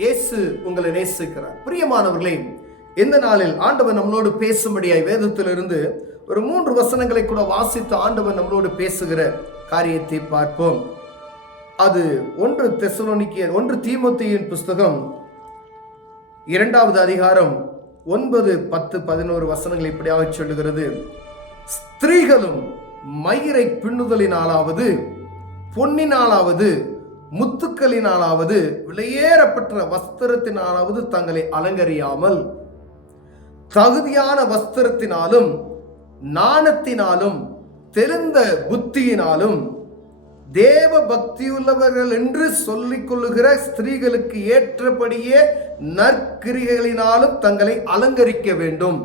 இயேசு உங்களை நேசிக்கிறார். பிரியமானவர்களே, இந்த நாளில் ஆண்டவர் நம்மளோடு பேசும்படியாய் வேதத்திலிருந்து ஒரு 3 வசனங்களை கூட வாசித்து ஆண்டவர் நம்மளோடு பேசுகிற காரியத்தை பார்ப்போம். அது 1 தீமோத்தேயுவின் புஸ்தகம் 2வது அதிகாரம் 9, 10, 11 வசனங்கள் இப்படியாக சொல்லுகிறது. ஸ்திரீகளும் மயிரை பின்னுதலினாலாவது பொன்னினாலாவது முத்துக்களினாலாவது விலையேறப்பட்ட வஸ்திரத்தினாலாவது தங்களை அலங்கரியாமல் தகுதியான வஸ்திரத்தினாலும் நாணத்தினாலும் தெளிந்த புத்தியினாலும் தேவ பக்தியுள்ளவர்கள் என்று சொல்லிக் கொள்ளுகிற ஸ்திரீகளுக்கு ஏற்றபடியே நற்கிரிகளினாலும் தங்களை அலங்கரிக்க வேண்டும்.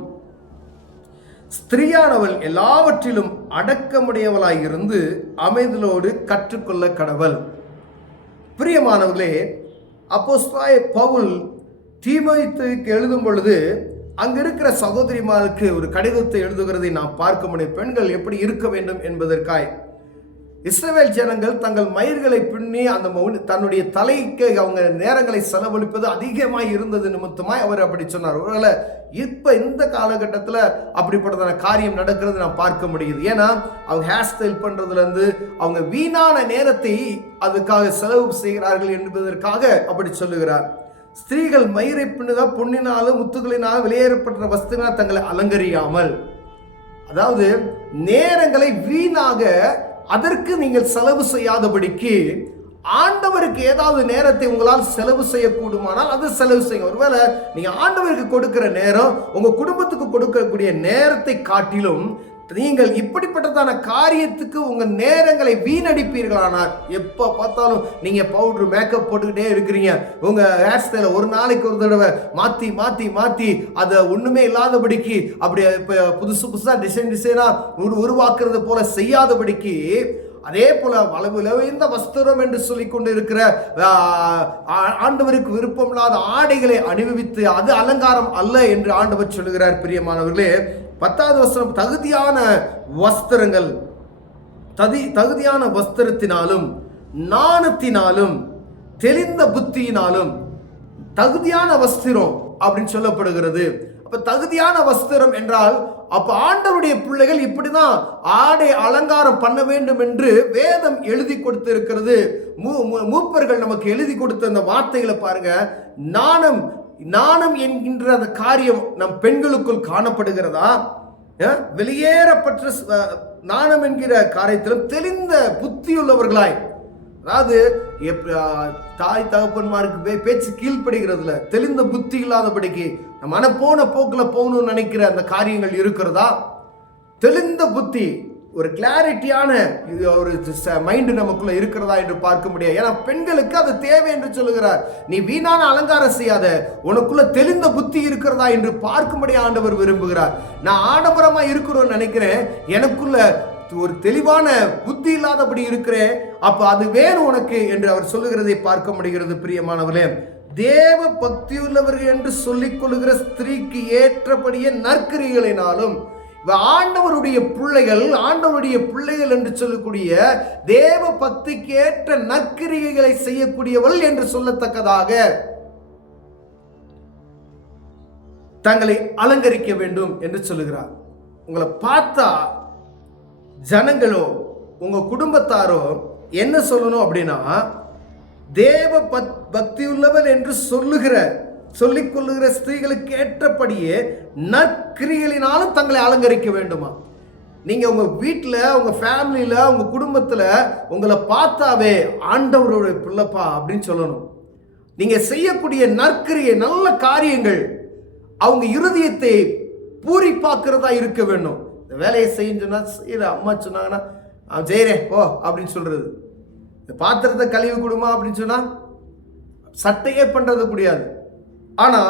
ஸ்திரீயானவள் எல்லாவற்றிலும் அடக்கமுடையவளாய் இருந்து அமைதலோடு கற்றுக்கொள்ள கடவள். பிரியமானவர்களே, அப்போஸ்தலனாகிய பவுல் தீமோத்தேயுவுக்கு எழுதும் பொழுது அங்க இருக்கிற சகோதரிமாருக்கு ஒரு கடிதத்தை எழுதுகிறதை நாம் பார்க்க முடியும். பெண்கள் எப்படி இருக்க வேண்டும் என்பதற்காய் இஸ்ரவேல் ஜனங்கள் தங்கள் மயிர்களை பின்னி அந்த தன்னுடைய தலைக்கு அவங்க நேரங்களை செலவழிப்பது அதிகமாய் இருந்தது நிமித்தமாய் அவர் அப்படி சொன்னார். ஒருவேளை இப்ப இந்த காலகட்டத்தில் அப்படிப்பட்டதான காரியம் நடக்கிறது நாம் பார்க்க முடியுது. ஏன்னா அவங்க ஹேர் ஸ்டைல் பண்றதுல இருந்து அவங்க வீணான நேரத்தை அதுக்காக செலவு செய்கிறார்கள் என்பதற்காக அப்படி சொல்லுகிறார். ஸ்திரீகள் மயிரை பின்னுதா பொன்னினாலும் முத்துக்களினாலும் வெளியேறப்பட்ட வஸ்தினால் தங்களை அலங்கரியாமல், அதாவது நேரங்களை வீணாக அதற்கு நீங்கள் செலவு செய்யாதபடிக்கு ஆண்டவருக்கு ஏதாவது நேரத்தை உங்களால் செலவு செய்யக்கூடுமானால் அது செலவு செய்யுங்க. ஒருவேளை நீங்க ஆண்டவருக்கு கொடுக்கிற நேரம் உங்க குடும்பத்துக்கு கொடுக்கக்கூடிய நேரத்தை காட்டிலும் நீங்கள் இப்படிப்பட்டதான காரியத்துக்கு உங்க நேரங்களை வீணடிப்பீர்களானால், எப்ப பார்த்தாலும் நீங்க பவுடர் மேக்கப் போட்டுக்கிட்டே இருக்கிறீங்க, உங்க ஹேர் ஸ்டைல ஒரு நாளைக்கு ஒரு தடவை மாத்தி மாத்தி மாத்தி அதை ஒண்ணுமே இல்லாதபடிக்கு அப்படி புதுசா டிசைனா உருவாக்குறது போல செய்யாதபடிக்கு, அதே போல விலையுயர்ந்த வஸ்திரம் என்று சொல்லிக் கொண்டு இருக்கிற ஆண்டவருக்கு விருப்பம் இல்லாத ஆடைகளை அணிவித்து அது அலங்காரம் அல்ல என்று ஆண்டவர் சொல்லுகிறார். பிரியமானவர்களே, 10வது வசனம், தகுதியான வஸ்திரங்கள் தகுதியான வஸ்திரத்தினாலும் நாணத்தினாலும் தெளிந்த புத்தியினாலும் தகுதியான வஸ்திரம் அப்படின்னு சொல்லப்படுகிறது. அப்ப தகுதியான வஸ்திரம் என்றால் அப்ப ஆண்டவருடைய பிள்ளைகள் இப்படிதான் ஆடை அலங்காரம் பண்ண வேண்டும் என்று வேதம் எழுதி கொடுத்து இருக்கிறது. மூப்பர்கள் நமக்கு எழுதி கொடுத்த அந்த வார்த்தைகளை பாருங்க. நாணம் என்கின்ற அந்த காரியம் நம் பெண்களுக்குள் காணப்படுகிறதா? வெளியேறப்பட்ட நாணம் என்கிற காரியத்திலும் தெளிந்த புத்தியுள்ளவர்களாய், அதாவது தாய் தகப்பன்மாருக்கு பேச்சு கீழ்ப்படுகிறதுல தெளிந்த புத்தி இல்லாதபடிக்கு மனப்போன போக்கில் போகணும்னு நினைக்கிற அந்த காரியங்கள் இருக்கிறதா? தெளிந்த புத்தி, ஒரு கிளாரிட்டியான ஒரு மைண்ட் நமக்குள்ள இருக்கிறதா என்று பார்க்க முடியாது. ஏன்னா பெண்களுக்கு அது தேவை என்று சொல்லுகிறார். நீ வீணான அலங்காரம் செய்யாத, உனக்குள்ள தெளிந்த புத்தி இருக்கிறதா என்று பார்க்கும்படி ஆண்டவர் விரும்புகிறார். நான் ஆடம்பரமா இருக்கிறோன்னு நினைக்கிறேன், எனக்குள்ள ஒரு தெளிவான புத்தி இல்லாதபடி இருக்கிறேன், அப்ப அது வேணும் உனக்கு என்று அவர் சொல்லுகிறதை பார்க்க முடிகிறது. பிரியமானவர்களே, தேவ பக்தியுள்ளவர்கள் என்று சொல்லிக் கொள்ளுகிற ஸ்திரீக்கு ஏற்றபடியே நற்கிரிகளினாலும், ஆண்டவருடைய பிள்ளைகள் என்று சொல்லக்கூடிய தேவ பக்திக்கு ஏற்ற நற்கிரிகைகளை செய்யக்கூடியவள் என்று சொல்லத்தக்கதாக தங்களை அலங்கரிக்க வேண்டும் என்று சொல்லுகிறார். உங்களை பார்த்தா ஜனங்களோ உங்க குடும்பத்தாரோ என்ன சொல்லணும் அப்படின்னா, தேவ பக்தியுள்ளவர் என்று சொல்லிக் கொள்ளுகிற ஸ்திரீகளுக்கு ஏற்றபடியே நற்கிரிகளினாலும் தங்களை அலங்கரிக்க வேண்டுமா? நீங்க உங்க வீட்டில், உங்க ஃபேமிலியில, உங்க குடும்பத்துல உங்களை பார்த்தாவே ஆண்டவருடைய பிள்ளைப்பா அப்படின்னு சொல்லணும். நீங்க செய்யக்கூடிய நற்கிரியை, நல்ல காரியங்கள் அவங்க இருதயத்தை பூரிப்பாக்குறதா இருக்க வேண்டும். இந்த வேலையை செய்யுன்னா செய்யற, அம்மா சொன்னாங்கன்னா செய்யறேன் போ அப்படின்னு சொல்றது, இந்த பாத்திரத்தை கழுவி கொடுமா அப்படின்னு சொன்னா சட்டையே பண்றது முடியாது. ஆனா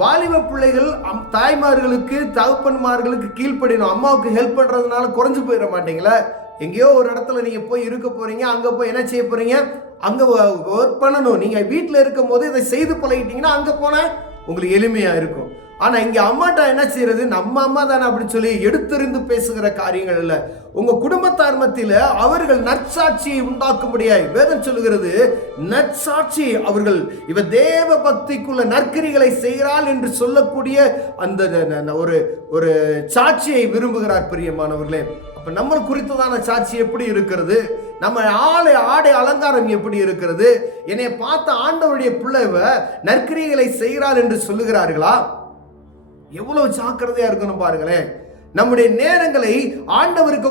வாலிப பிள்ளைகள் தாய்மார்களுக்கு தகப்பன்மார்களுக்கு கீழ்ப்படினும். அம்மாவுக்கு ஹெல்ப் பண்றதுனால குறைஞ்சு போயிட மாட்டீங்களா? எங்கேயோ ஒரு இடத்துல நீங்க போய் இருக்க போறீங்க, அங்க போய் என்ன செய்ய போறீங்க? அங்க ஒர்க் பண்ணணும். நீங்க வீட்டில் இருக்கும் போது இதை செய்து பழகிட்டீங்கன்னா அங்க போன உங்களுக்கு எளிமையா இருக்கும். ஆனா இங்க அம்மாட்ட என்ன செய்யறது, நம்ம அம்மா தானே அப்படின்னு சொல்லி எடுத்தெறிந்து பேசுகிற காரியங்கள் இல்ல. உங்க குடும்பத்தார் மத்தியில அவர்கள் நற்சாட்சியை உண்டாக்கும்படியாய் வேதம் சொல்லுகிறது. நற்சாட்சி அவர்கள் இவ தேவ பக்திக்குள்ள நற்கிரிகளை செய்கிறாள் என்று சொல்லக்கூடிய அந்த ஒரு சாட்சியை விரும்புகிறார் பிரியமானவர்களே. அப்ப நம்ம குறித்ததான சாட்சி எப்படி இருக்கிறது, நம்ம ஆடை அலங்காரம் எப்படி இருக்கிறது, என்னை பார்த்த ஆண்டவருடைய பிள்ளைவ நற்கிரிகளை செய்கிறாள் என்று சொல்லுகிறார்களா? எவ்வளவு ஜாக்கிரதையா இருக்கணும் பாருங்களேன். நம்முடைய நேரங்களை ஆண்டவருக்கு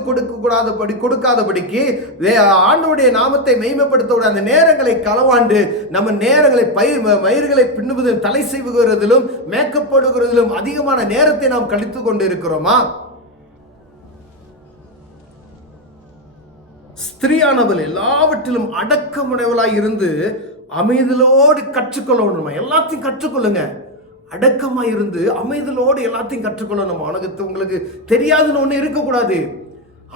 கொடுக்காதபடிக்கு ஆண்டவருடைய நாமத்தை மெய்மைப்படுத்த அந்த நேரங்களை களவாண்டு நம்ம நேரங்களை மயிர்களை பின்னுவதிலும் தலை செய்வதிலும் மேக்கப் போடுகிறதிலும் அதிகமான நேரத்தை நாம் கழித்து கொண்டு இருக்கிறோமா? ஸ்திரீயானவள் எல்லாவற்றிலும் அடக்கமுடையவளாய் இருந்து அமைதலோடு கற்றுக்கொள்ளணுமா? எல்லாத்தையும் கற்றுக்கொள்ளுங்க. அடக்கமா இருந்து அமைதலோடு எல்லாத்தையும் கற்றுக்கொள்ளணும். உங்களுக்கு தெரியாதுன்னு ஒண்ணு இருக்கக்கூடாது.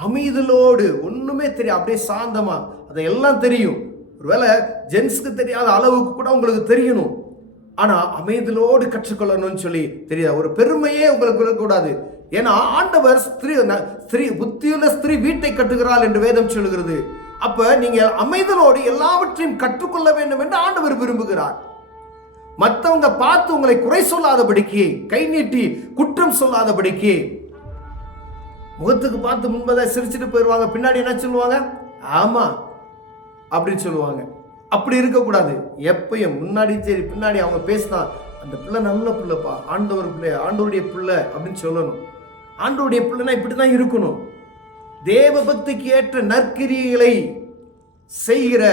அமைதலோடு ஒண்ணுமே தெரியும், அப்படியே சாந்தமா அதெல்லாம் தெரியும். ஒருவேளை ஜென்ஸ்க்கு தெரியாத அளவுக்கு கூட உங்களுக்கு தெரியணும். ஆனா அமைதலோடு கற்றுக்கொள்ளணும்னு சொல்லி தெரியாது. ஒரு பெருமையே உங்களுக்கு இருக்கக்கூடாது. ஏன்னா ஆண்டவர் ஸ்திரீ புத்தியுள்ள ஸ்திரீ வீட்டை கட்டுகிறாள் என்று வேதம் சொல்லுகிறது. அப்ப நீங்க அமைதலோடு எல்லாவற்றையும் கற்றுக்கொள்ள வேண்டும் என்று ஆண்டவர் விரும்புகிறார். மற்றவங்க பார்த்து உங்களை குறை சொல்லாதபடிக்கு, கை நீட்டி குற்றம் சொல்லாதபடிக்கு, முகத்துக்கு பார்த்து முன்பதாக சிரிச்சுட்டு போயிடுவாங்க, பின்னாடி என்ன சொல்லுவாங்க, ஆமா அப்படின்னு சொல்லுவாங்க. அப்படி இருக்கக்கூடாது. எப்பயும் முன்னாடி சரி பின்னாடி அவங்க பேசினா அந்த பிள்ளை நல்ல பிள்ளைப்பா, ஆண்டவர் பிள்ளை, ஆண்டவருடைய பிள்ளை அப்படின்னு சொல்லணும். ஆண்டவருடைய பிள்ளைனா இப்படிதான் இருக்கணும். தேவ பக்திக்கு ஏற்ற நற்கிரிகளை செய்கிற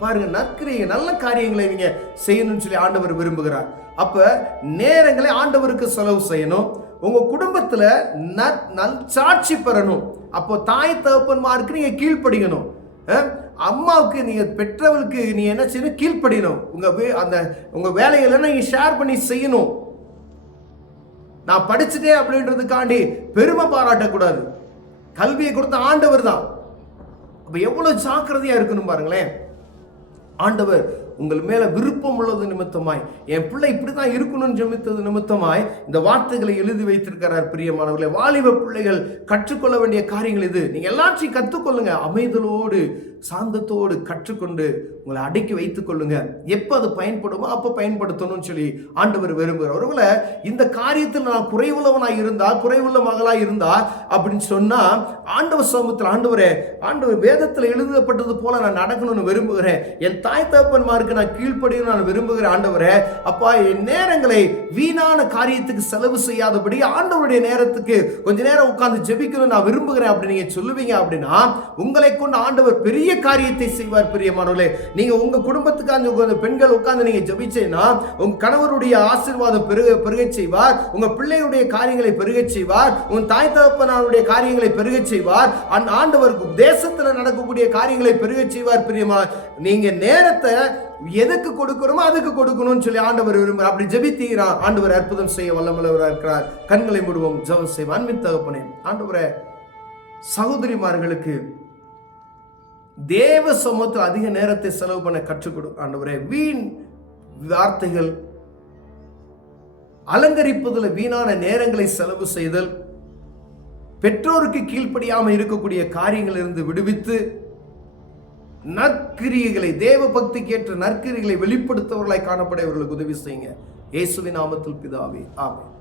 பாருங்க, நற்கிரியை நல்ல காரியங்களை நீங்க செய்யணும்னு சொல்லி ஆண்டவர் விரும்புகிறார். அப்ப நேரங்களை ஆண்டவருக்கு செலவு செய்யணும். உங்க குடும்பத்துல நற்சாட்சி பெறணும். அப்போ தாய் தகப்பன்மாருக்கு நீங்க கீழ்ப்படியணும். அம்மாவுக்கு நீங்க பெற்றவளுக்கு நீங்க என்ன செய்யணும், கீழ்ப்படியணும். உங்க வேலைகளை நீங்க ஷேர் பண்ணி செய்யணும். நான் படிச்சுட்டேன் அப்படின்றதுக்காண்டி பெருமை பாராட்டக்கூடாது. கல்வியை கொடுத்த ஆண்டவர் தான். அப்ப எவ்வளவு ஜாக்கிரதையா இருக்கணும் பாருங்களேன். ஆண்டவர் உங்கள் மேல விருப்பம் உள்ளது நிமித்தமாய், என் பிள்ளை இப்படிதான் இருக்கணும்னு ஜெபித்தது நிமித்தமாய் இந்த வார்த்தைகளை எழுதி வைத்திருக்கிறார். பிரியமானவர்களே, வாலிப பிள்ளைகள் கற்றுக்கொள்ள வேண்டிய காரியங்கள் இது. நீங்க எல்லாத்தையும் கற்றுக்கொள்ளுங்க. அமைதலோடு சாந்தத்தோடு கற்றுக்கொண்டு உங்களை அடக்கி வைத்துக் கொள்ளுங்க. எப்போ அது பயன்படுமோ அப்போ பயன்படுத்தணும்னு சொல்லி ஆண்டவர் விரும்புகிறார். ஒருவேளை இந்த காரியத்தில் நான் குறைவுள்ளவனாய் இருந்தா, குறைவுள்ள மகளாய் இருந்தா அப்படின்னு சொன்னா ஆண்டவர் சமூகத்தில், ஆண்டவர் வேதத்தில் எழுதப்பட்டது போல நான் நடக்கணும்னு விரும்புகிறேன். என் தாய் தகப்பன்மாருக்கு நான் கீழ்ப்படியும் நான் விரும்புகிறேன். ஆண்டவரே, அப்பா என் நேரங்களை வீணான காரியத்துக்கு செலவு செய்யாதபடி ஆண்டவருடைய நேரத்துக்கு கொஞ்ச நேரம் உட்கார்ந்து ஜெபிக்கணும் நான் விரும்புகிறேன் அப்படி நீங்க சொல்லுவீங்க அப்படின்னா உங்களை கொண்டு ஆண்டவர் பெரிய காரியத்தை செய்வார். பிரியமானவர்களே, நீங்க உங்க குடும்பத்துக்கு பெண்கள் உட்கார்ந்து நீங்க ஜெபிச்சீங்கன்னா உங்க கணவருடைய ஆசீர்வாதம் பெருக செய்வார். உங்க பிள்ளையுடைய காரியங்களை பெருக செய்வார். உங்க தாய் தகப்பனாருடைய காரியங்களை பெருக செய்வார். ஆண்டவருக்கு தேசத்துல நடக்கக்கூடிய காரியங்களை பெருக செய்வார். பிரியமா, நீங்க நேரத்தை எதுக்கு கொடுக்கிறோமோ அதுக்கு கொடுக்கணும்னு சொல்லி ஆண்டவர் விரும்புகிறார். அப்படி ஜெபித்தீங்கன்னா ஆண்டவர் அற்புதம் செய்ய வல்லமையுள்ளவராக இருக்கிறார். கண்களை மூடுவோம், ஜெபம் செய்வோம். அன்பின் தகப்பனே, ஆண்டவரே, சகோதரிமார்களுக்கு தேவ சமூகத்தில் அதிக நேரத்தை செலவு பண்ண கற்றுக் கொடு ஆண்டவரே. வீண் வார்த்தைகள், அலங்கரிப்பதில் வீணான நேரங்களை செலவு செய்தல், பெற்றோருக்கு கீழ்ப்படியாமல் இருக்கக்கூடிய காரியங்கள் இருந்து விடுவித்து நற்கிரியைகளை, தேவ பக்திக்கு ஏற்ற நற்கிரியைகளை வெளிப்படுத்தவர்களாய் காணப்பட இவர்களுக்கு உதவி செய்யுங்க. இயேசுவின் நாமத்தில் பிதாவே, ஆமென்.